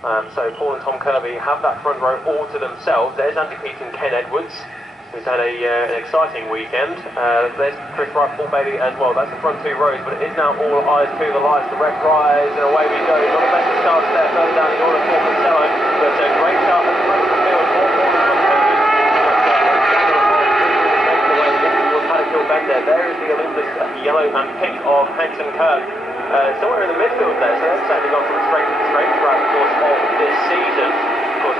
So Paul and Tom Kirby have that front row all to themselves. There's Andy Peach and Ken Edwards, who's had an exciting weekend. There's Chris Wright, Paul Bailey as well. That's the front two rows, but it is now all eyes to the lights. The red rise, and away we go. Not the best of starts there, further down the order for Costello, but a great start at the front of the field for Paul and Tom Kirby. There is the Olympus yellow and pink of Hanson Kirk. Somewhere in the midfield there, so they've certainly gone from straight throughout the course of this season. Of course,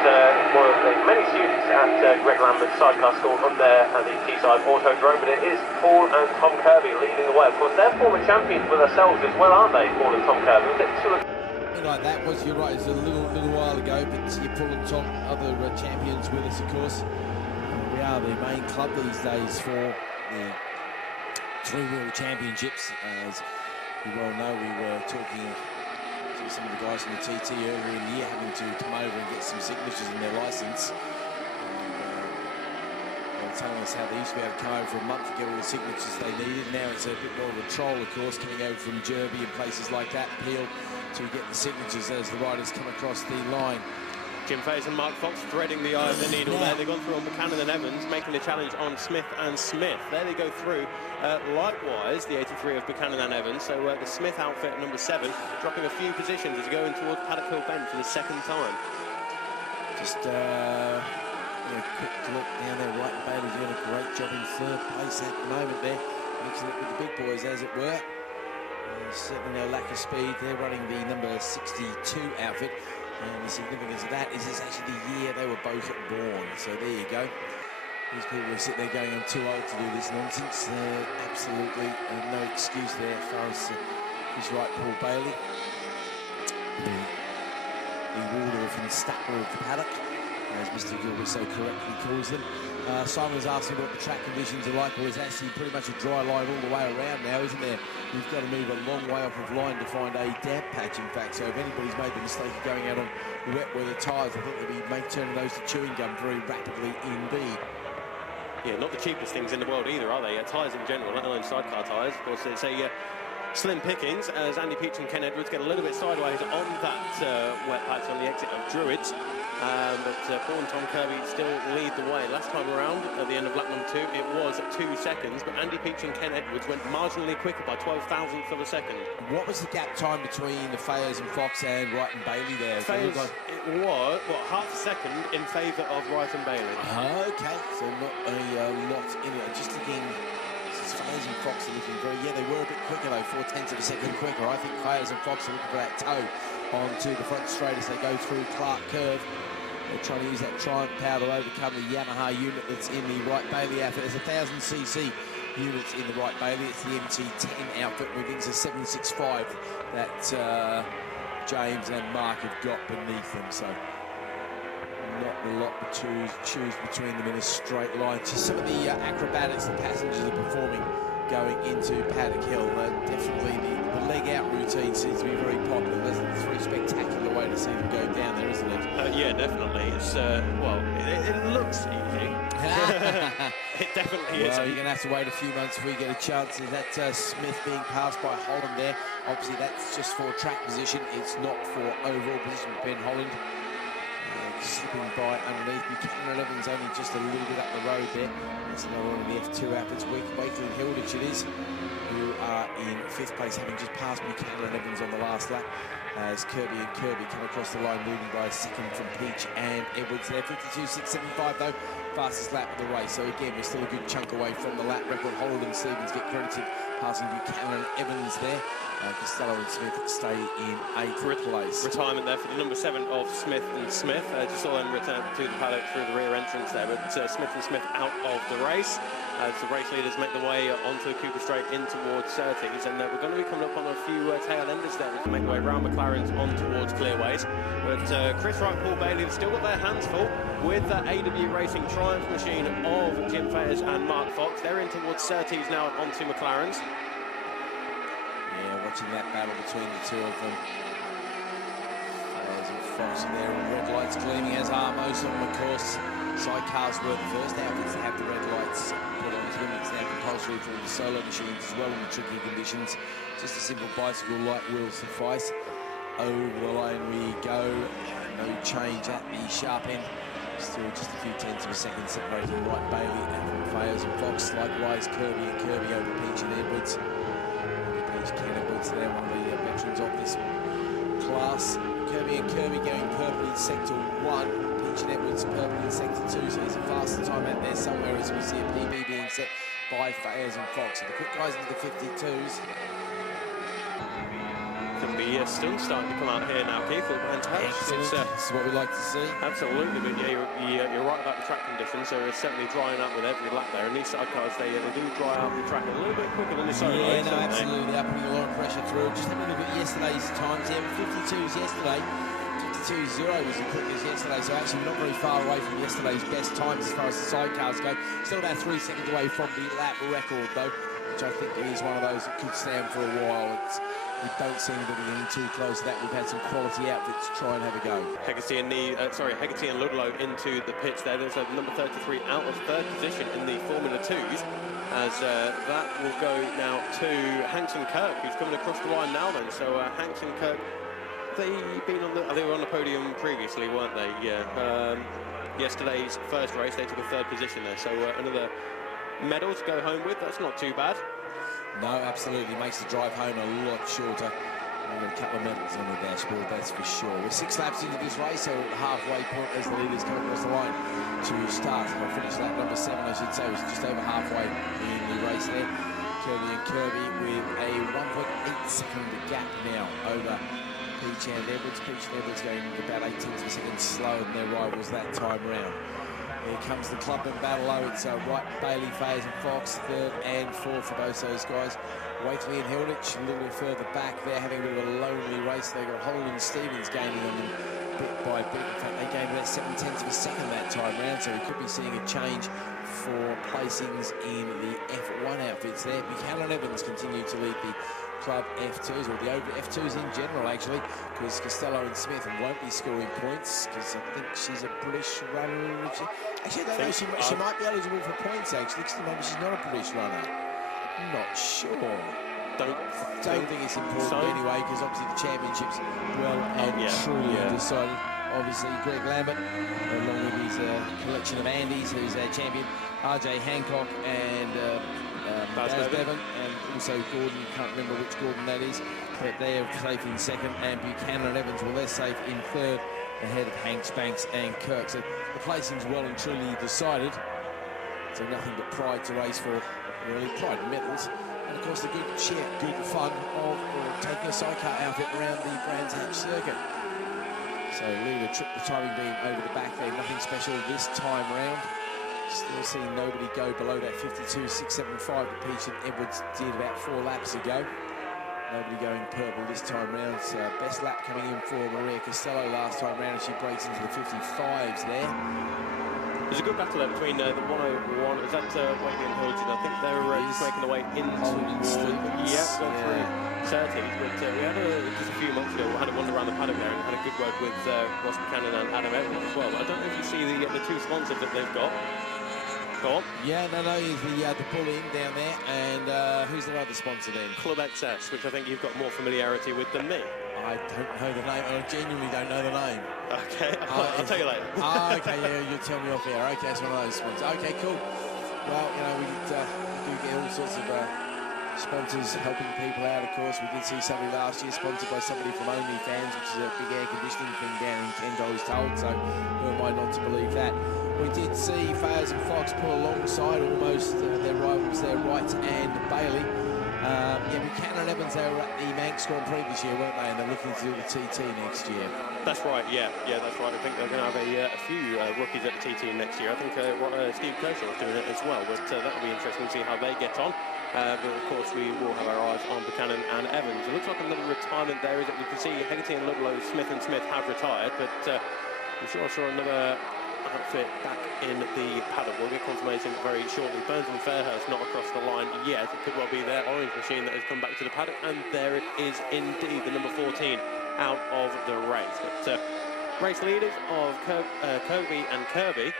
one of the many students at Greg Lambert's Sidecar School up there at the Teesside Autodrome, but it is Paul and Tom Kirby leading the way. Of course, they're former champions with ourselves as well, aren't they, Paul and Tom Kirby? Was it sort of... Like that was, you're right, it was a little while ago, but you're Paul and Tom, other champions with us, of course. We are the main club these days for the three-wheel championships. As you well know, we were talking to some of the guys from the TT earlier in the year, having to come over and get some signatures in their licence. They were telling us how they used to be able to come over for a month to get all the signatures they needed. Now it's a bit more of a troll, of course, coming over from Derby and places like that, Peel, to get the signatures as the riders come across the line. Jim Fayes and Mark Fox threading the eye of the needle there. They've gone through on Buchanan and Evans, making the challenge on Smith and Smith. There they go through. Likewise, the 83 of Buchanan and Evans. So the Smith outfit at number 7, dropping a few positions as they go in towards Paddock Hill Bend for the second time. Just a quick look down there. Wright and Bailey doing a great job in third place at the moment there. Mixing it with the big boys, as it were. Certainly no lack of speed. They're running the number 62 outfit. And the significance of that is it's actually the year they were both born. So there you go. These people who sit there going, I'm too old to do this nonsense. Absolutely no excuse there as far as Chris Wright, Paul Bailey. The Waldorf and Stackworth paddock, as Mr. Gilbert so correctly calls them. Simon was asking what the track conditions are like. Well, it's actually pretty much a dry line all the way around now, isn't there? We've got to move a long way off of line to find a damp patch, in fact. So if anybody's made the mistake of going out on wet weather tyres, I think they'll be turning those to chewing gum very rapidly indeed. Yeah, not the cheapest things in the world either, are they? Tyres in general, let alone sidecar tyres. Of course, it's a slim pickings as Andy Peach and Ken Edwards get a little bit sideways on that wet patch on the exit of Druids. But Paul and Tom Kirby still lead the way. Last time around, at the end of lap number 2, it was at 2 seconds, but Andy Peach and Ken Edwards went marginally quicker by 12,000th of a second. What was the gap time between the Fayes and Fox and Wright and Bailey there? Fayes, it was, half a second in favour of Wright and Bailey. Okay, so not a lot in it. Just thinking, Fayes and Fox are looking very, they were a bit quicker though, 0.4 of a second quicker. I think Fayes and Fox are looking for that toe onto the front straight as they go through Clark Curve. They're trying to use that Triumph power to overcome the Yamaha unit that's in the Wright Bailey outfit. There's 1,000cc units in the Wright Bailey. It's the MT10 outfit. We think it's a 765 that James and Mark have got beneath them. So not a lot to choose between them in a straight line. Just some of the acrobatics the passengers are performing going into Paddock Hill. Definitely the leg out routine seems to be very popular. It's a very spectacular way to see them go down there, isn't it? Yeah, definitely. It's well, it looks easy. It definitely is. Well, you're going to have to wait a few months before you get a chance. Is that Smith being passed by Holland there? Obviously, that's just for track position. It's not for overall position with Ben Holland. Slipping by underneath. Buchanan and Evans only just a little bit up the road there. That's another one of the F2 outfits. Wakely and Hilditch it is, who are in 5th place, having just passed Buchanan and Evans on the last lap. As Kirby and Kirby come across the line, leading by a second from Peach and Edwards there. 52.675 though, fastest lap of the race. So again, we're still a good chunk away from the lap record. Holland and Stevens get credited, passing Buchanan and Evans there. Costello and Smith stay in 8th place. Retirement there for the number 7 of Smith and Smith. Just saw them return to the paddock through the rear entrance there, but Smith and Smith out of the race as the race leaders make the way onto Cooper Straight in towards Surtees, and we're going to be coming up on a few tail enders there as we make the way around McLaren's on towards Clearways. But Chris Wright, Paul Bailey have still got their hands full with the AW Racing Triumph machine of Jim Fayes and Mark Fox. They're in towards Surtees now onto McLaren's. Yeah, watching that battle between the two of them. Fayes and Fox are there, and red lights gleaming, as are most of them, of course. Sidecars were the first outfits to have the red lights put onto them. It's now compulsory for the solo machines as well in the tricky conditions. Just a simple bicycle light will suffice. Over the line we go. And change at the sharp end. Still just a few tenths of a second separating Wright Bailey from Fayers and Fox. Likewise, Kirby and Kirby over Peach and Edwards. Peach and Edwards, they're one of the veterans of this class. Kirby and Kirby going purple in sector 1. Peach and Edwards purple in sector 2. So there's a faster time out there somewhere as we see a PB being set by Fayers and Fox. So the quick guys into the 52s. Can be still starting to come out here now, Keith. Excellent. This is what we like to see. Absolutely, but yeah, you're right about the track conditions. So it's certainly drying up with every lap there. And these sidecars, they do dry out the track a little bit quicker than the solo. Yeah, no, absolutely. They're putting a lot of pressure through. Just having a look at yesterday's times. Yeah, 52s yesterday. 52.0 was the quickest yesterday, so actually not very far away from yesterday's best times as far as the sidecars go. Still about 3 seconds away from the lap record, though, which I think is one of those that could stand for a while. We don't seem to be getting too close to that. We've had some quality outfits to try and have a go. Hegarty and Ludlow into the pits there. There's a number 33 out of third position in the Formula 2s. As that will go now to Hanks and Kirk, who's coming across the line now then. So Hanks and Kirk, they were on the podium previously, weren't they? Yeah. Yesterday's first race, they took a third position there. So another medal to go home with. That's not too bad. No, absolutely. Makes the drive home a lot shorter. We've got a couple of medals on the dashboard, that's for sure. We're 6 laps into this race, so at the halfway point as the leaders come across the line to start. I'll finish lap number 7, I should say. It was just over halfway in the race there. Kirby and Kirby with a 1.8 second gap now over Peach and Edwards. Peach and Edwards going about 8 tenths of a second slower than their rivals that time round. Here comes the clubman battle. It's Wright, Bailey, Fayers and Fox, 3rd and 4th for both those guys. Wakely and Hilditch a little bit further back there, having a bit of a lonely race. They've got Holden Stevens gaining on them bit by bit. In fact, they gained about 7 tenths of a second that time round, so we could be seeing a change for placings in the F1 outfits there. Buchanan Evans continue to lead the club F2s, or the over F2s in general, actually, because Costello and Smith won't be scoring points, because I think she's a British runner. Actually, I don't know, she might be eligible for points, actually, because maybe she's not a British runner. I'm not sure. Don't think it's important anyway, because obviously the championship's well and truly decided. Obviously, Greg Lambert, along with his collection of Andes, who's our champion, RJ Hancock and Baz Bevan, and also Gordon, can't remember which Gordon that is, but they're safe in 2nd, and Buchanan and Evans, well, they're safe in 3rd, ahead of Hanks, Banks and Kirk. So the placing's well and truly decided. So nothing but pride to race for, really, pride and medals. And of course the good fun of taking a sidecar outfit around the Brands Hatch circuit. So leaving the timing beam over the back there, nothing special this time round. Still seeing nobody go below that 52.675 that Peach and Edwards did about 4 laps ago. Nobody going purple this time round. So best lap coming in for Maria Costello last time round, and she breaks into the 55s there. There's a good battle there between the 101. Is that Wakely and Hilton? I think they're just making their way into through 30. But we had just a few months ago, we had a wander around the paddock there and had a good word with Ross Buchanan and Adam Evans as well. I don't know if you see the 2 sponsors that they've got. Go on. Yeah, no, he's the pull-in down there. And who's the other sponsor then? Club XS, which I think you've got more familiarity with than me. I don't know the name. I genuinely don't know the name. Okay, I'll tell you later. Okay, yeah, you'll tell me off air. Okay, it's one of those sponsors. Okay, cool. Well, you know, we do get all sorts of sponsors helping people out, of course. We did see somebody last year sponsored by somebody from OnlyFans, which is a big air conditioning thing down in Kent, I was told, so who am I not to believe that? We did see Fayers and Fox pull alongside almost their rivals there, Wright and Bailey. Buchanan and Evans, they were at the Manx Grand Prix this year, weren't they? And they're looking to do the TT next year. That's right, yeah, that's right. I think they're going to have a few rookies at the TT next year. I think Steve Kershaw's doing it as well, but that'll be interesting to see how they get on. But of course, we will have our eyes on Buchanan and Evans. It looks like another retirement there. Is that we can see Hegarty and Ludlow, Smith and Smith have retired, but I'm sure I saw another outfit back in the paddock. We'll get confirmation very shortly. Burns and Fairhurst not across the line yet. It could well be their orange machine that has come back to the paddock, and there it is indeed, the number 14 out of the race. But race leaders of Kirby and Kirby.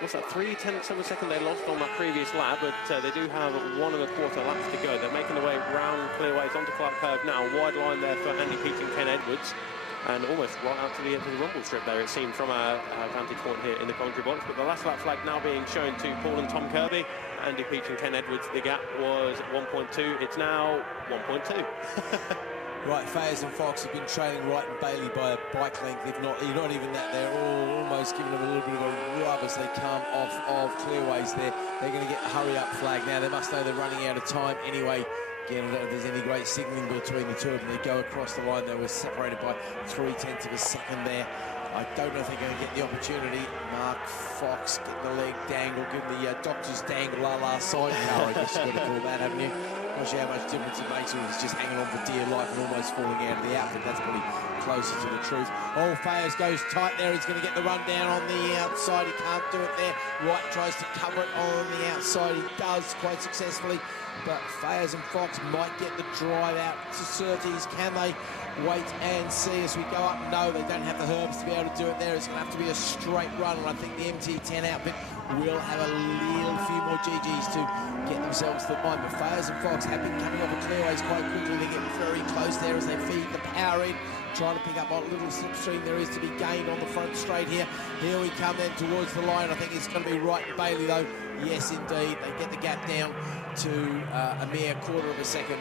What's that, 3 tenths of a second they lost on that previous lap, but they do have 1 1/4 laps to go. They're making their way round clearways onto Clark Curve now. Wide line there for Andy Peach and Ken Edwards. and almost right out to the rumble strip there, it seemed, from our vantage point here in the commentary box. But the last lap flag now being shown to Paul and Tom Kirby. Andy Peach and Ken Edwards. The gap was 1.2. It's now 1.2. Right, Fayers and Fox have been trailing Wright and Bailey by a bike length, if not even that. They're almost giving them a little bit of a rub as they come off of clearways there. They're going to get the hurry-up flag now. They must know they're running out of time anyway. Again, I don't know if there's any great signalling between the two of them. They go across the line. They were separated by 0.3 of a second there. I don't know if they're going to get the opportunity. Mark Fox getting the leg dangle, giving the doctor's dangle la sidecar, I guess you've got to call that, haven't you? Not sure how much difference it makes when he's just hanging on for dear life and almost falling out of the outfit. That's probably closer to the truth. Oh, Fayers goes tight there. He's going to get the run down on the outside. He can't do it there. Wright tries to cover it on the outside. He does quite successfully. But Fayers and Fox might get the drive out to Surtees. Can they? Wait and see as we go up. No, they don't have the herbs to be able to do it there. It's going to have to be a straight run, and I think the MT10 outfit will have a little few more GGs to get themselves to the line. But Fayers and Fox have been coming off the clearways quite quickly. They get very close there as they feed the power in, trying to pick up what little slipstream there is to be gained on the front straight here. Here we come then towards the line. I think it's going to be Wright and Bailey though. Yes, indeed. They get the gap down to a mere quarter of a second.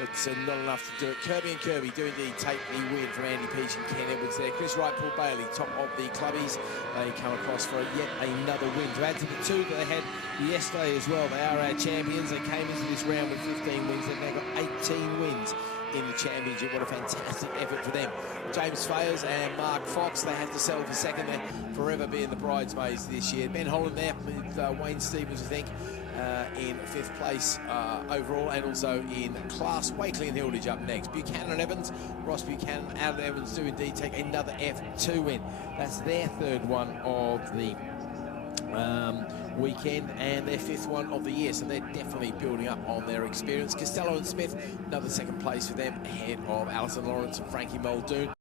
But not enough to do it. Kirby and Kirby do indeed take the win from Andy Peach and Ken Edwards there. Chris Wright, Paul Bailey, top of the clubbies. They come across for yet another win to add to the two that they had yesterday as well. They are our champions. They came into this round with 15 wins. They've now got 18 wins in the championship. What a fantastic effort for them. James Fayers and Mark Fox, they have to settle for second. They're forever being the bridesmaids this year. Ben Holland there with Wayne Stevens, I think, in 5th place overall, and also in class. Wakely and Hilditch up next. Buchanan and Evans, Ross Buchanan, Alan Evans do indeed take another F2 win. That's their 3rd one of the weekend and their 5th one of the year, so they're definitely building up on their experience. Costello and Smith, another 2nd place for them, ahead of Alison Lawrence and Frankie Muldoon.